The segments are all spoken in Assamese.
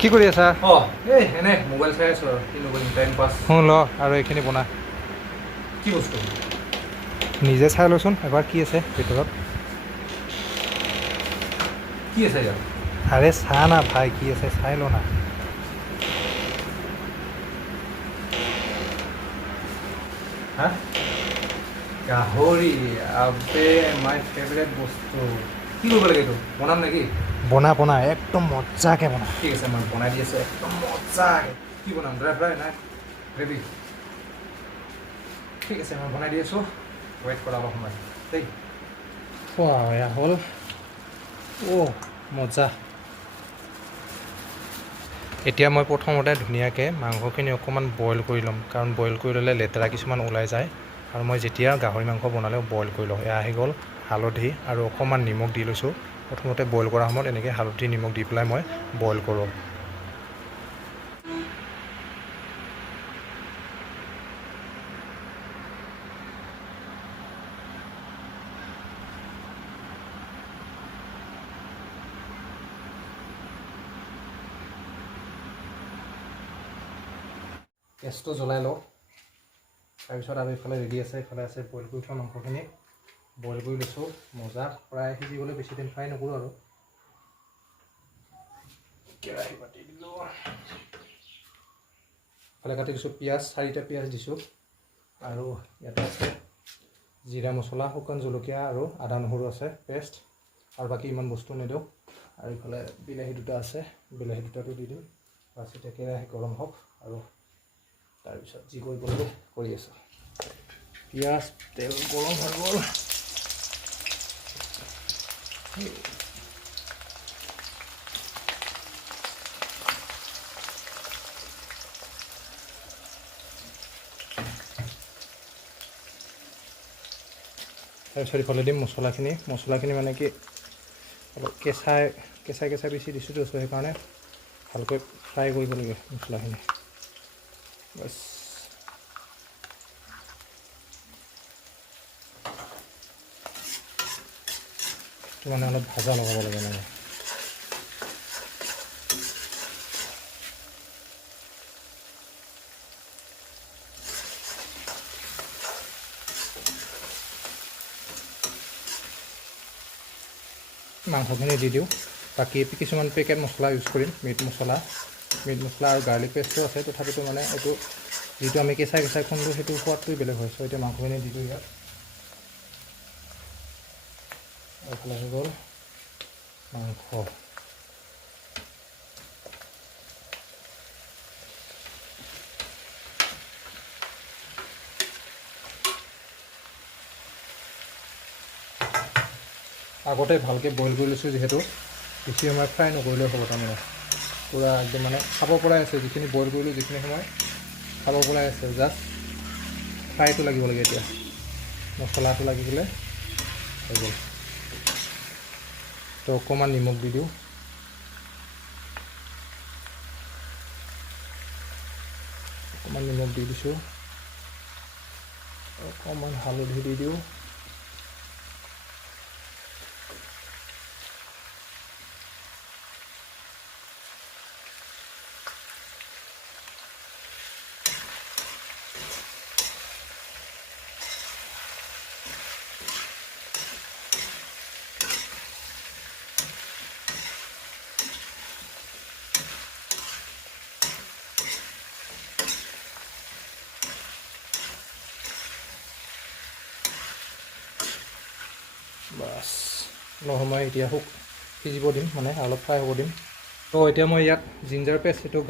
কি কৰি আছা? এই এনে মোবাইল চাই আছো আৰু কিনো কৰিম টাইম পাছ। শুন ল আৰু এইখিনি বনা। কি বস্তু? নিজে চাই লচোন এবাৰ কি আছে ভিতৰত। কি আছে ইয়াত? আৰে চা না ভাই কি আছে চাই ল না। হা? গাহৰি আবে মাই ফেভৰেট বস্তু। কি কৰিব লাগে এইটো? বনাম নেকি? বনা বনা একদম মজাকে বনা। ঠিক আছে মই বনাই দি আছোঁ একদম মজাকে। কি বনাম? ড্ৰাই ফ্ৰাই নাই গ্ৰেভি? ঠিক আছে মই বনাই দি আছোঁ, ৱেইট কৰা অলপ সময় দেই। খোৱা এয়া হ'ল। মজা। এতিয়া মই প্ৰথমতে ধুনীয়াকৈ মাংসখিনি অকণমান বইল কৰি ল'ম, কাৰণ বইল কৰি ল'লে লেতেৰা কিছুমান ওলাই যায়। আৰু মই যেতিয়া গাহৰি মাংস বনালেও বইল কৰি লওঁ। এয়া আহি গ'ল হালধি আৰু অকণমান নিমখ দি লৈছোঁ। প্ৰথমতে বইল কৰাৰ সময়ত এনেকৈ হালধি নিমখ দি পেলাই মই বইল কৰোঁ। গেছটো জ্বলাই লওঁ। তাৰপিছত আৰু এইফালে ৰেডি আছে, এইফালে আছে বইল কৰি থোৱা মাংসখিনি। বইল কৰি লৈছোঁ মজা, প্ৰায় সিজিবলৈ বেছি দিন ফ্ৰাই নকৰোঁ আৰু। কেৰাহী পাতি দিলোঁ। ইফালে কাটি দিছোঁ পিঁয়াজ, 4টা পিঁয়াজ দিছোঁ। আৰু ইয়াতে আছে জিৰা মছলা, শুকান জলকীয়া আৰু আদা নহৰু আছে পেষ্ট। আৰু বাকী ইমান বস্তু নিদিওঁ। আৰু ইফালে বিলাহী 2টা আছে, বিলাহী 2টাটো দি দিম। বাছ এতিয়া কেৰাহী গৰম হওক আৰু তাৰপিছত যি কৰিব লাগে কৰি আছোঁ। পিঁয়াজ তেল গৰম হৈ গ'ল। তাৰপিছত ইফালে দিম মছলাখিনি। মছলাখিনি মানে কি অলপ কেঁচাই বেছি দিছোঁ তো, সেইকাৰণে ভালকৈ ফ্ৰাই কৰিব লাগে মছলাখিনি। বছ মানে অলপ ভাজা লগাব লাগে মানে। মাংসখিনি দি দিওঁ। বাকী কিছুমান পেকেট মছলা ইউজ কৰিম, মিট মছলা আৰু গাৰ্লিক পেষ্টো আছে। তথাপিতো মানে এইটো যিটো আমি কেঁচাই খুন্দো সেইটো সোৱাদটোৱে বেলেগ হয়। চ' এতিয়া মাংসখিনি দি দিওঁ ইয়াত। এইফালে হৈ গ'ল মাংস। আগতে ভালকৈ বইল কৰি লৈছোঁ যিহেতু, বেছি সময় ফ্ৰাই নকৰিলেও হ'ব। তাৰমানে পূৰা একদম মানে খাব পৰাই আছে। যিখিনি বইল কৰিলোঁ, যিখিনি সময় খাব পৰাই আছে। জাষ্ট ফ্ৰাইটো লাগিব লাগে এতিয়া, মছলাটো লাগি গ'লে হৈ গ'ল। তো অকণমান নিমখ দি দিওঁ। অকণমান নিমখ দি দিছোঁ, অকণমান হালধি দি দিওঁ। বাছ অলপ সময় এতিয়া সিজিব দিম, মানে অলপ ফ্ৰাই হ'ব দিম। তো এতিয়া মই ইয়াত জিঞ্জাৰ পেষ্ট, এইটো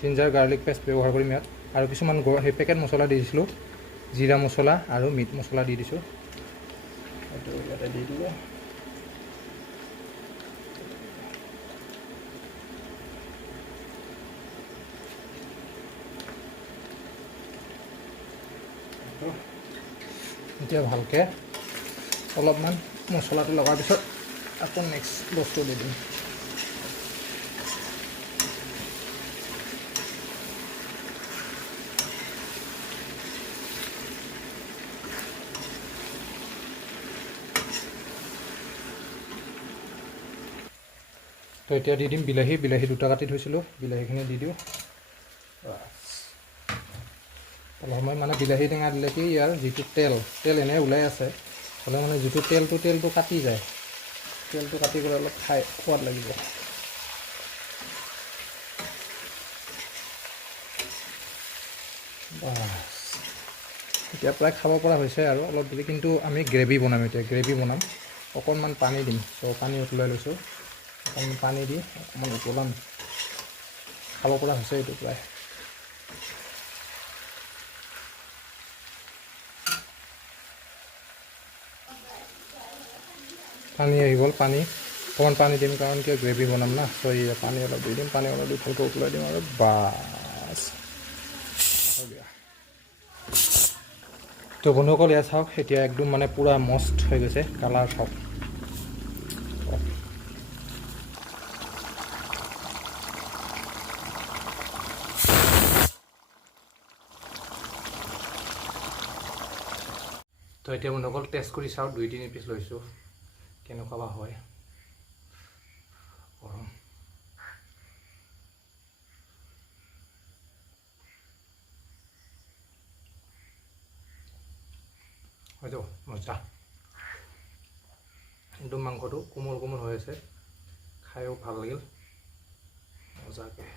জিঞ্জাৰ গাৰ্লিক পেষ্ট ব্যৱহাৰ কৰিম ইয়াত। আৰু কিছুমান সেই পেকেট মছলা দি দিছিলোঁ, জিৰা মছলা আৰু মিট মছলা দি দিছোঁ। এইটো ইয়াতে দি দিলোঁ। এতিয়া ভালকৈ অলপমান মছলাটো লগাৰ পিছত আকৌ নেক্সট বস্তু দি দিম। তো তো এতিয়া দি দিম বিলাহী 2টা কাটি থৈছিলোঁ, বিলাহীখিনি দি দিওঁ। অলপ সময় মানে বিলাহী টেঙা দিলে কি ইয়াৰ যিটো তেল এনেই ওলাই আছে, হ'লে মানে যিটো তেলটো কাটি যায়, তেলটো কাটি গ'লে অলপ খাই সোৱাদ লাগিব। এতিয়া প্ৰায় খাব পৰা হৈছে আৰু অলপ দেৰি, কিন্তু আমি গ্ৰেভি বনাম এতিয়া, অকণমান পানী দিম। ত' পানী উতলাই লৈছোঁ, অকণমান পানী দি অকণমান উতলাম, খাব পৰা হৈছে এইটো প্ৰায়। পানী আহি গ'ল, অকণমান পানী দিম কাৰণ কিয় গ্ৰেভি বনাম না, চ' পানী অলপ দি দিম, পানী অলপ দি ভালকৈ উতলাই দিম আৰু বাছ হৈ গ'ল। তো বন্ধুসকল ইয়াত চাওক, এতিয়া একদম মানে পূৰা মস্ত হৈ গৈছে, কালাৰ চাওক। তো এতিয়া বন্ধুসকল টেষ্ট কৰি চাওঁ, 2-3 পিচ লৈছোঁ, কেনেকুৱা বা হয়। গৰম হয়তো মজা, একদম মাংসটো কোমল হৈ আছে, খায়ো ভাল লাগিল মজাকৈ।